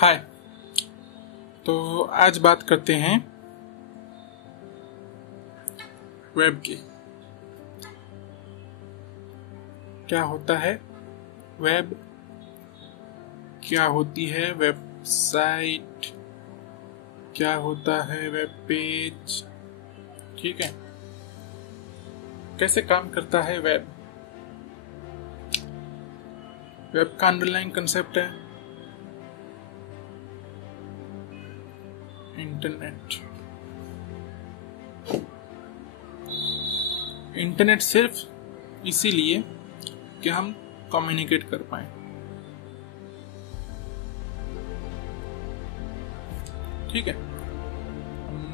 हाय। तो आज बात करते हैं वेब की। क्या होता है वेब, क्या होती है वेबसाइट, क्या होता है वेब पेज, ठीक है, कैसे काम करता है वेब। वेब का अंडरलाइन कंसेप्ट है इंटरनेट। इंटरनेट सिर्फ इसीलिए कि हम कम्युनिकेट कर पाए। ठीक है,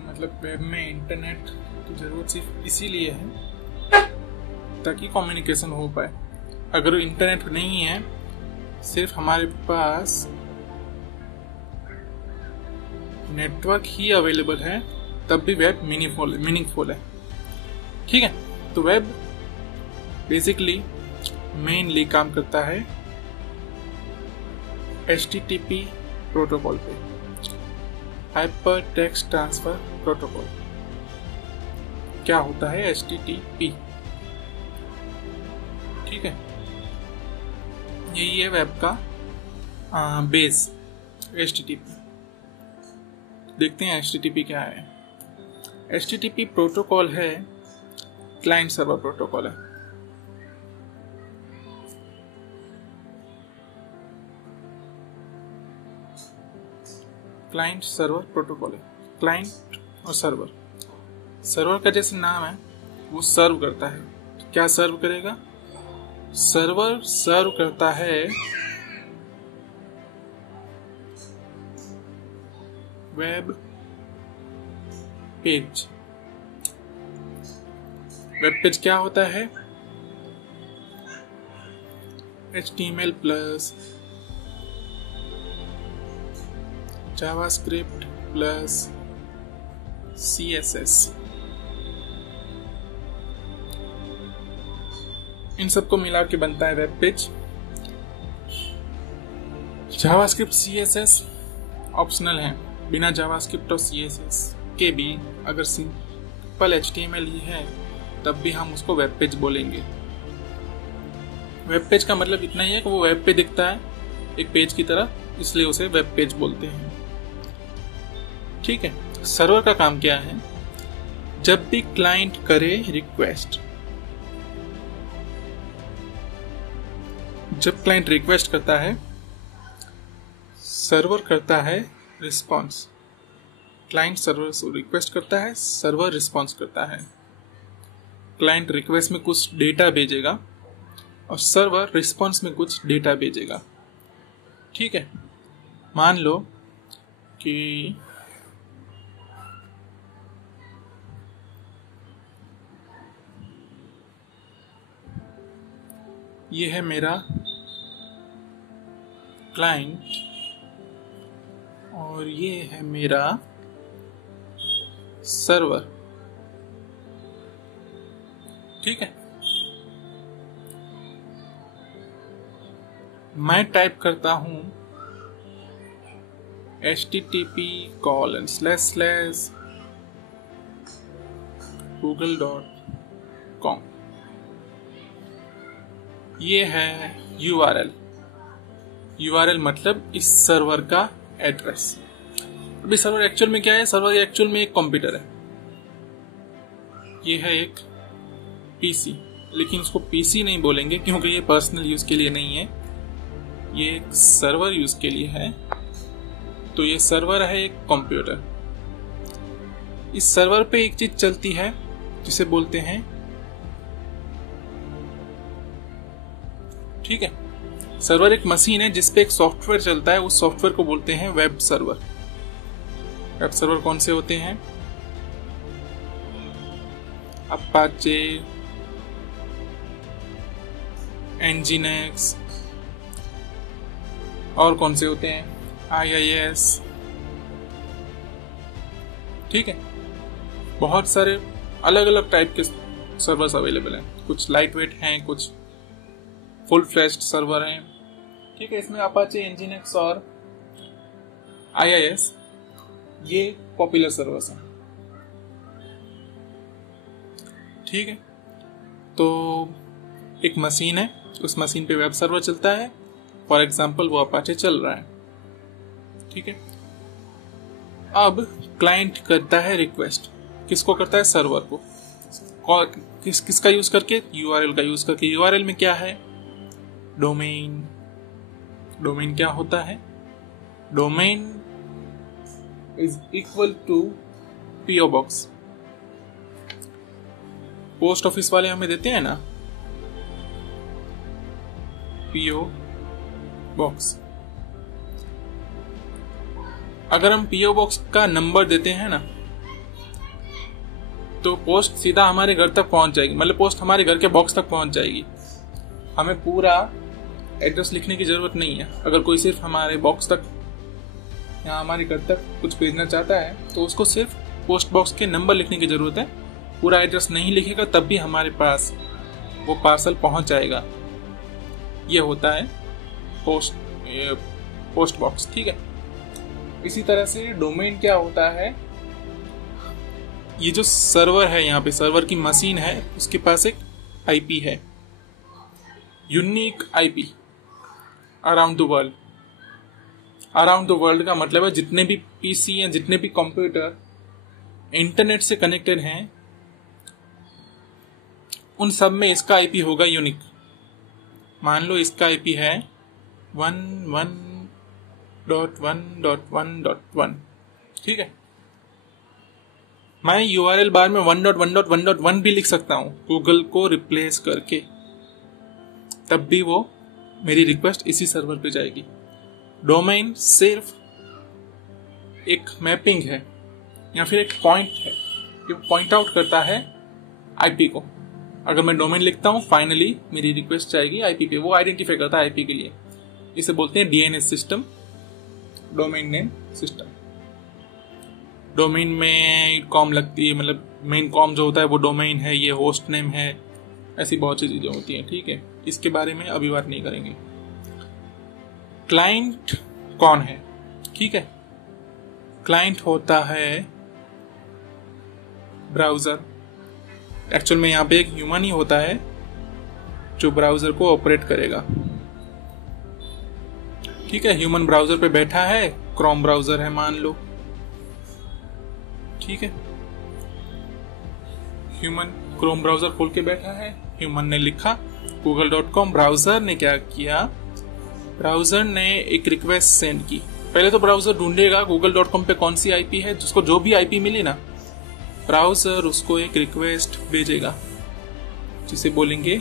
मतलब वेब में इंटरनेट की जरूरत सिर्फ इसीलिए है ताकि कम्युनिकेशन हो पाए। अगर इंटरनेट नहीं है, सिर्फ हमारे पास नेटवर्क ही अवेलेबल है, तब भी वेब मीनिंगफुल है। ठीक है, तो वेब बेसिकली मेनली काम करता है HTTP प्रोटोकॉल पे, हाइपर टेक्स्ट ट्रांसफर प्रोटोकॉल। क्या होता है HTTP? ठीक है, यही है वेब का बेस HTTP। देखते हैं HTTP क्या है। HTTP प्रोटोकॉल है क्लाइंट सर्वर प्रोटोकॉल है। क्लाइंट सर्वर प्रोटोकॉल है। क्लाइंट और सर्वर, सर्वर का जैसे नाम है वो सर्व करता है। क्या सर्व करेगा? सर्वर सर्व करता है वेब पेज। वेब पेज क्या होता है? HTML plus JavaScript plus CSS, इन सबको मिला के बनता है web page. JavaScript CSS optional है। बिना जावास्क्रिप्ट और CSS के भी अगर सिंपल HTML ही है तब भी हम उसको वेब पेज बोलेंगे। वेब पेज का मतलब इतना ही है कि वो वेब पे दिखता है एक पेज की तरह, इसलिए उसे वेब पेज बोलते हैं। ठीक है, सर्वर का काम क्या है? जब भी क्लाइंट करे रिक्वेस्ट, जब क्लाइंट रिक्वेस्ट करता है, सर्वर करता है रिस्पॉन्स। क्लाइंट सर्वर से रिक्वेस्ट करता है, सर्वर रिस्पॉन्स करता है। क्लाइंट रिक्वेस्ट में कुछ डेटा भेजेगा और सर्वर रिस्पॉन्स में कुछ डेटा भेजेगा। ठीक है, मान लो कि ये है मेरा क्लाइंट और ये है मेरा सर्वर। ठीक है, मैं टाइप करता हूं http://google.com। ये है URL मतलब इस सर्वर का एड्रेस। अभी सर्वर एक्चुअल में क्या है? सर्वर एक्चुअल में एक कंप्यूटर है। ये है एक PC, लेकिन उसको PC नहीं बोलेंगे क्योंकि ये पर्सनल यूज के लिए नहीं है, ये एक सर्वर यूज के लिए है। तो ये सर्वर है एक कंप्यूटर। इस सर्वर पे एक चीज चलती है जिसे बोलते हैं, ठीक है, सर्वर एक मशीन है जिसपे एक सॉफ्टवेयर चलता है, उस सॉफ्टवेयर को बोलते हैं वेब सर्वर। वेब सर्वर कौन से होते हैं? अपाचे, Nginx, और कौन से होते हैं? IIS। ठीक है, बहुत सारे अलग अलग टाइप के सर्वर्स अवेलेबल हैं। कुछ लाइट वेट हैं, कुछ फुल फ्लैश्ड सर्वर हैं। ठीक है, इसमें अपाचे, Nginx और IIS, ये पॉपुलर सर्वर्स हैं। ठीक है, तो एक मशीन है, उस मशीन पे वेब सर्वर चलता है, फॉर एग्जांपल वो अपाचे चल रहा है। ठीक है, अब क्लाइंट करता है रिक्वेस्ट, किसको करता है? सर्वर को। किसका यूज करके? URL का यूज करके। URL में क्या है? डोमेन। डोमेन क्या होता है? Domain is equal to PO box. Post office वाले हमें देते हैं ना PO बॉक्स। अगर हम PO बॉक्स का नंबर देते हैं ना, तो पोस्ट सीधा हमारे घर तक पहुंच जाएगी, मतलब पोस्ट हमारे घर के बॉक्स तक पहुंच जाएगी। हमें पूरा एड्रेस लिखने की जरूरत नहीं है। अगर कोई सिर्फ हमारे बॉक्स तक या हमारे घर तक कुछ भेजना चाहता है तो उसको सिर्फ पोस्ट बॉक्स के नंबर लिखने की जरूरत है। पूरा एड्रेस नहीं लिखेगा तब भी हमारे पास वो पार्सल पहुंच जाएगा। ये होता है पोस्ट बॉक्स। ठीक है, इसी तरह से डोमेन क्या होता है? ये जो सर्वर है, यहाँ पे सर्वर की मशीन है, उसके पास एक IP है, unique IP around the world. Around the world का मतलब है जितने भी PC या जितने भी कंप्यूटर इंटरनेट से कनेक्टेड हैं, उन सब में इसका IP होगा यूनिक। मान लो इसका IP है 11.1.1.1. ठीक है, मैं URL बार में 1.1.1.1 भी लिख सकता हूं गूगल को रिप्लेस करके, तब भी वो मेरी रिक्वेस्ट इसी सर्वर पे जाएगी। डोमेन सिर्फ एक मैपिंग है या फिर एक पॉइंट है, ये पॉइंट आउट करता है IP को। अगर मैं डोमेन लिखता हूं, फाइनली मेरी रिक्वेस्ट जाएगी IP पे, वो आइडेंटिफाई करता है IP के लिए। इसे बोलते हैं DNS system, domain name system. Domain में कॉम लगती है, मतलब मेन कॉम जो होता है वो डोमेन है, ये होस्ट नेम है, ऐसी बहुत सी चीजें होती हैं। ठीक है, इसके बारे में अभी बात नहीं करेंगे। क्लाइंट कौन है? ठीक है, क्लाइंट होता है ब्राउजर। एक्चुअल में यहाँ पे एक ह्यूमन ही होता है जो ब्राउजर को ऑपरेट करेगा। ठीक है, ह्यूमन ब्राउजर पे बैठा है, क्रोम ब्राउजर है मान लो। ठीक है, ह्यूमन क्रोम ब्राउजर खोल के बैठा है, ह्यूमन ने लिखा google.com। ब्राउजर ने क्या किया? ब्राउजर ने एक रिक्वेस्ट सेंड की। पहले तो ब्राउजर ढूंढेगा google.com पे कौन सी IP है, जिसको जो भी IP मिली ना, ब्राउजर उसको एक रिक्वेस्ट भेजेगा जिसे बोलेंगे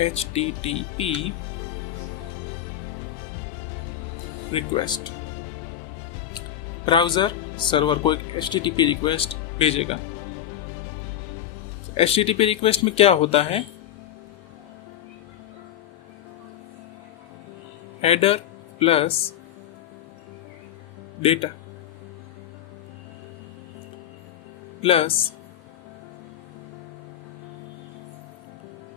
HTTP रिक्वेस्ट। ब्राउजर सर्वर को एक HTTP रिक्वेस्ट भेजेगा। HTTP रिक्वेस्ट में क्या होता है? हेडर प्लस डेटा प्लस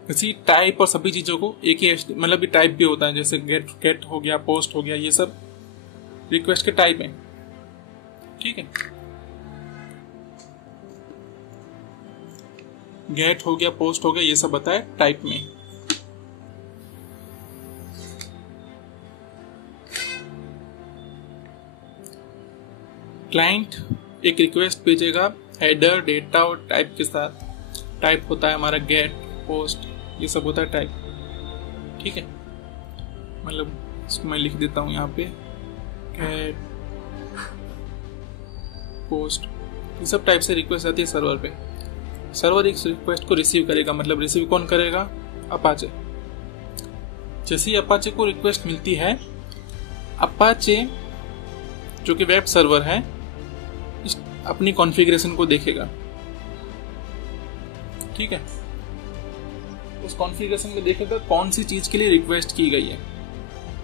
इसी टाइप और सभी चीजों को एक ही मतलब ये टाइप भी होता है, जैसे गेट हो गया, पोस्ट हो गया, ये सब रिक्वेस्ट के टाइप हैं। ठीक है, गेट हो गया, पोस्ट हो गया, ये सब बताए टाइप में। क्लाइंट एक रिक्वेस्ट भेजेगा हेडर, डेटा और टाइप के साथ। टाइप होता है हमारा गेट, पोस्ट, ये सब होता है टाइप। ठीक है, मतलब इसको मैं लिख देता हूं यहाँ पे, गेट, पोस्ट, ये सब टाइप से रिक्वेस्ट आती है सर्वर पे। सर्वर एक रिक्वेस्ट को रिसीव करेगा, मतलब रिसीव कौन करेगा? अपाचे। जैसे ही अपाचे को रिक्वेस्ट मिलती है, अपाचे जो कि वेब सर्वर है अपनी कॉन्फ़िगरेशन को देखेगा। ठीक है, उस कॉन्फ़िगरेशन में देखेगा कौन सी चीज के लिए रिक्वेस्ट की गई है।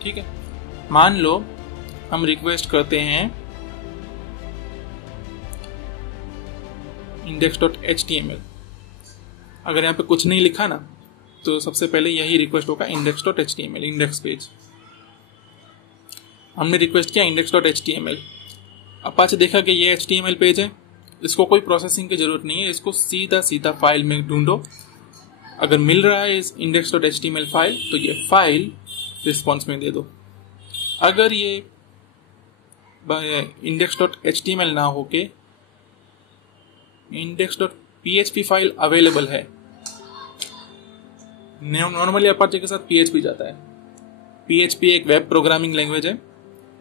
ठीक है, मान लो हम रिक्वेस्ट करते हैं index.html। अगर यहाँ पे कुछ नहीं लिखा ना, तो सबसे पहले यही रिक्वेस्ट होगा index.html, इंडेक्स पेज। हमने रिक्वेस्ट किया index.html, अपाचे देखा कि ये HTML पेज है, इसको कोई प्रोसेसिंग की जरूरत नहीं है, इसको सीधा सीधा फाइल में ढूंढो। अगर मिल रहा है इस index.html फाइल तो ये फाइल रिस्पॉन्स में दे दो। अगर ये index.html ना होके index.php फाइल अवेलेबल है, नॉर्मली अपाचे के साथ PHP जाता है। PHP एक वेब प्रोग्रामिंग लैंग्वेज है,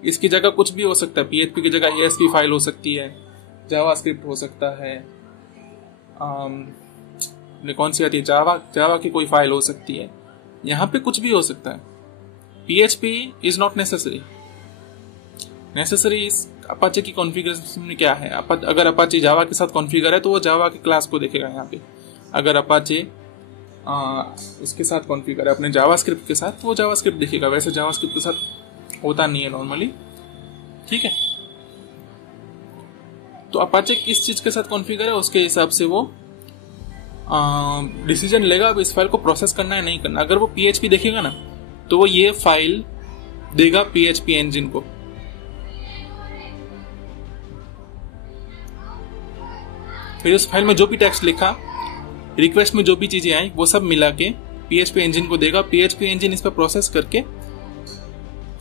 इसकी जगह कुछ भी हो सकता है। PHP की जगह ASP फाइल हो सकती है, जावास्क्रिप्ट हो सकता है, कौन सी आती है, जावा की कोई फाइल हो सकती है। यहाँ पे कुछ भी हो सकता है। PHP इज नॉट नेसेसरी इस अपाचे की कॉन्फ़िगरेशन में क्या है। अगर अपाचे जावा के साथ कॉन्फ़िगर है तो वो जावा के क्लास को देखेगा यहाँ पे। अगर अपाचे उसके साथ कॉन्फ़िगर है अपने जावास्क्रिप्ट के साथ तो वो जावास्क्रिप्ट देखेगा। वैसे जावास्क्रिप्ट के साथ होता नहीं है नॉर्मली, ठीक है। तो अपाचे किस चीज के साथ कॉन्फ़िगर है उसके हिसाब से वो डिसीजन लेगा अब इस फाइल को प्रोसेस करना है नहीं करना। अगर वो PHP देखेगा ना तो वो ये फाइल देगा PHP इंजन को। फिर उस फाइल में जो भी टेक्स्ट लिखा, रिक्वेस्ट में जो भी चीजें आई, वो सब मिला के PHP इंजन को देगा। PHP इंजन इस पर प्रोसेस करके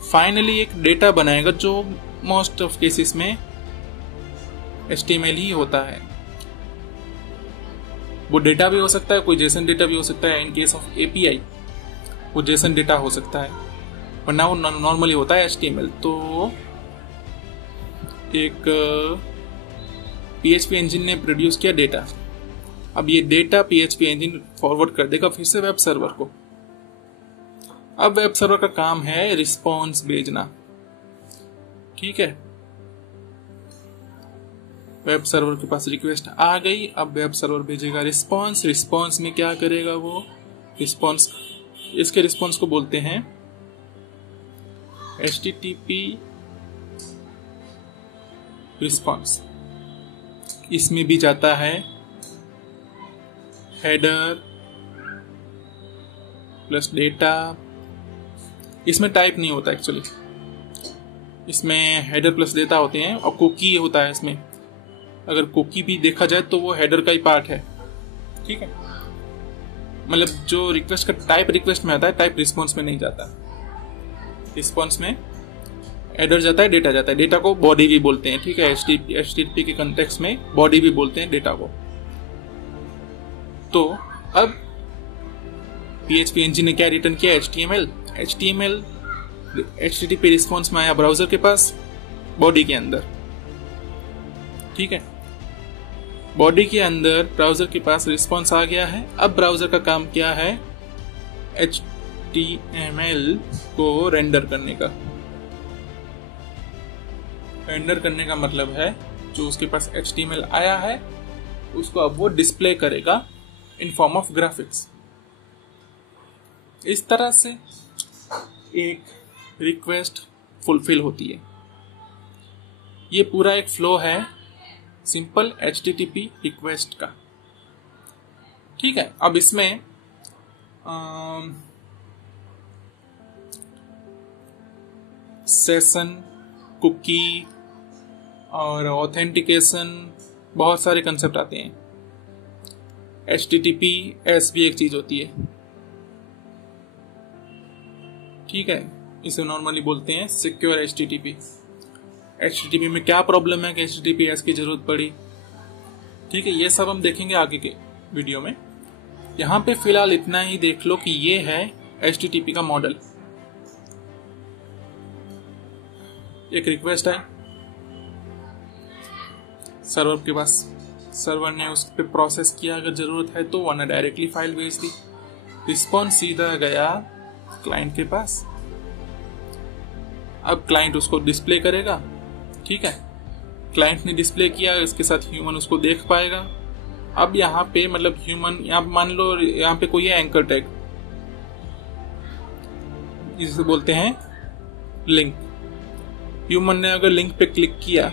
फाइनली एक डेटा बनाएगा जो मोस्ट ऑफ केसेस में HTML ही होता है। वो डेटा भी हो सकता है, कोई जेसन डेटा भी हो सकता है। इन केस ऑफ API वो जेसन डेटा हो सकता है, वरना वो नॉर्मली होता है HTML। तो एक PHP इंजन ने प्रोड्यूस किया डेटा। अब ये डेटा PHP इंजन फॉरवर्ड कर देगा फिर से वेब सर्वर को। अब वेब सर्वर का काम है रिस्पॉन्स भेजना, ठीक है। वेब सर्वर के पास रिक्वेस्ट आ गई, अब वेब सर्वर भेजेगा रिस्पॉन्स। रिस्पॉन्स में क्या करेगा वो रिस्पॉन्स, इसके रिस्पॉन्स को बोलते हैं HTTP रिस्पॉन्स। इसमें भी जाता है हेडर प्लस डेटा। इसमें टाइप नहीं होता एक्चुअली, इसमें हेडर प्लस डेटा होते हैं और कुकी होता है इसमें। अगर कुकी भी देखा जाए तो वो हेडर का ही पार्ट है, ठीक है। मतलब जो रिक्वेस्ट का टाइप रिक्वेस्ट में आता है, टाइप रिस्पॉन्स में नहीं जाता। रिस्पॉन्स में हेडर जाता है, डेटा जाता है। डेटा को बॉडी भी बोलते हैं, ठीक है। HTTP के कॉन्टेक्स्ट में बॉडी भी बोलते हैं डेटा को। तो अब PHP इंजन ने क्या रिटर्न किया, HTML HTTP रिस्पॉन्स में आया ब्राउजर के पास, बॉडी के अंदर, ठीक है। बॉडी के अंदर ब्राउजर के पास रिस्पॉन्स आ गया है। अब ब्राउजर का काम क्या है, HTML को रेंडर करने का। रेंडर करने का मतलब है जो उसके पास HTML आया है उसको अब वो डिस्प्ले करेगा इन फॉर्म ऑफ ग्राफिक्स। इस तरह से एक रिक्वेस्ट फुलफिल होती है। ये पूरा एक फ्लो है सिंपल HTTP रिक्वेस्ट का, ठीक है। अब इसमें सेशन, कुकी और ऑथेंटिकेशन, बहुत सारे कंसेप्ट आते हैं। HTTPS भी एक चीज होती है, ठीक है। इसे नॉर्मली बोलते हैं सिक्योर HTTP। HTTP में क्या प्रॉब्लम है कि HTTPS की जरूरत पड़ी, ठीक है। ये सब हम देखेंगे आगे के वीडियो में। यहां पे फिलहाल इतना ही देख लो कि ये है HTTP का मॉडल। एक रिक्वेस्ट है सर्वर के पास, सर्वर ने उस पर प्रोसेस किया अगर जरूरत है तो, वरना डायरेक्टली फाइल भेज दी। रिस्पॉन्स सीधा गया क्लाइंट के पास। अब क्लाइंट उसको डिस्प्ले करेगा, ठीक है। क्लाइंट ने डिस्प्ले किया, इसके साथ ह्यूमन उसको देख पाएगा। अब यहाँ पे मतलब ह्यूमन, यहाँ मान लो यहाँ पे कोई है एंकर टैग, जिसे बोलते हैं लिंक। ह्यूमन ने अगर लिंक पे क्लिक किया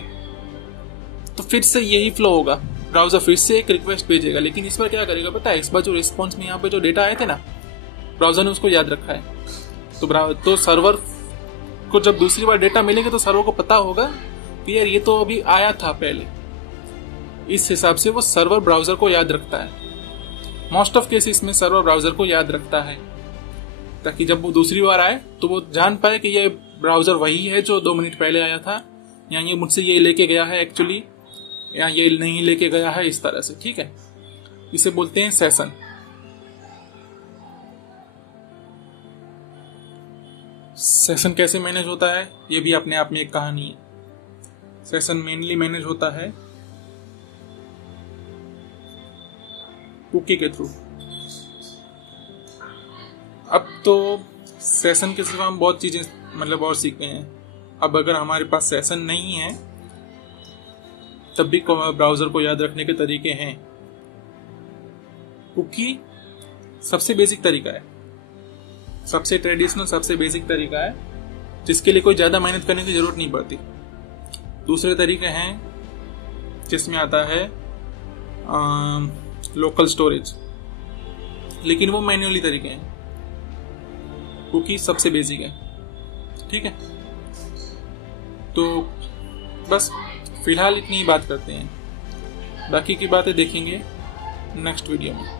तो फिर से यही फ्लो होगा, ब्राउजर फिर से एक रिक्वेस्ट भेजेगा। लेकिन इस बार क्या करेगा पता है, इस बार जो रिस्पॉन्स में यहाँ पे जो डेटा आए थे ना, ब्राउजर ने उसको याद रखा है। तो सर्वर को जब दूसरी बार डेटा मिलेगा तो सर्वर को पता होगा कि कि यार ये तो अभी आया था पहले। इस हिसाब से वो सर्वर ब्राउजर को याद रखता है। मोस्ट ऑफ केसेस में सर्वर ब्राउजर को याद रखता है, ताकि जब वो दूसरी बार आए तो वो जान पाए कि ये ब्राउजर वही है जो 2 मिनट पहले आया था, या ये मुझसे ये लेके गया है एक्चुअली, या ये नहीं लेके गया है, इस तरह से। ठीक है, इसे बोलते हैं सेशन। सेशन कैसे मैनेज होता है ये भी अपने आप में एक कहानी है। सेशन मेनली मैनेज होता है कुकी के थ्रू। अब तो सेशन के सिवा हम बहुत चीजें मतलब और सीखते हैं। अब अगर हमारे पास सेशन नहीं है तब भी ब्राउजर को याद रखने के तरीके हैं। कुकी सबसे बेसिक तरीका है, सबसे ट्रेडिशनल, सबसे बेसिक तरीका है, जिसके लिए कोई ज्यादा मेहनत करने की जरूरत नहीं पड़ती। दूसरे तरीके हैं जिसमें आता है लोकल स्टोरेज, लेकिन वो मैन्युअली तरीके हैं। कुकी सबसे बेसिक है। ठीक है, तो बस फिलहाल इतनी ही बात करते हैं, बाकी की बातें देखेंगे नेक्स्ट वीडियो में।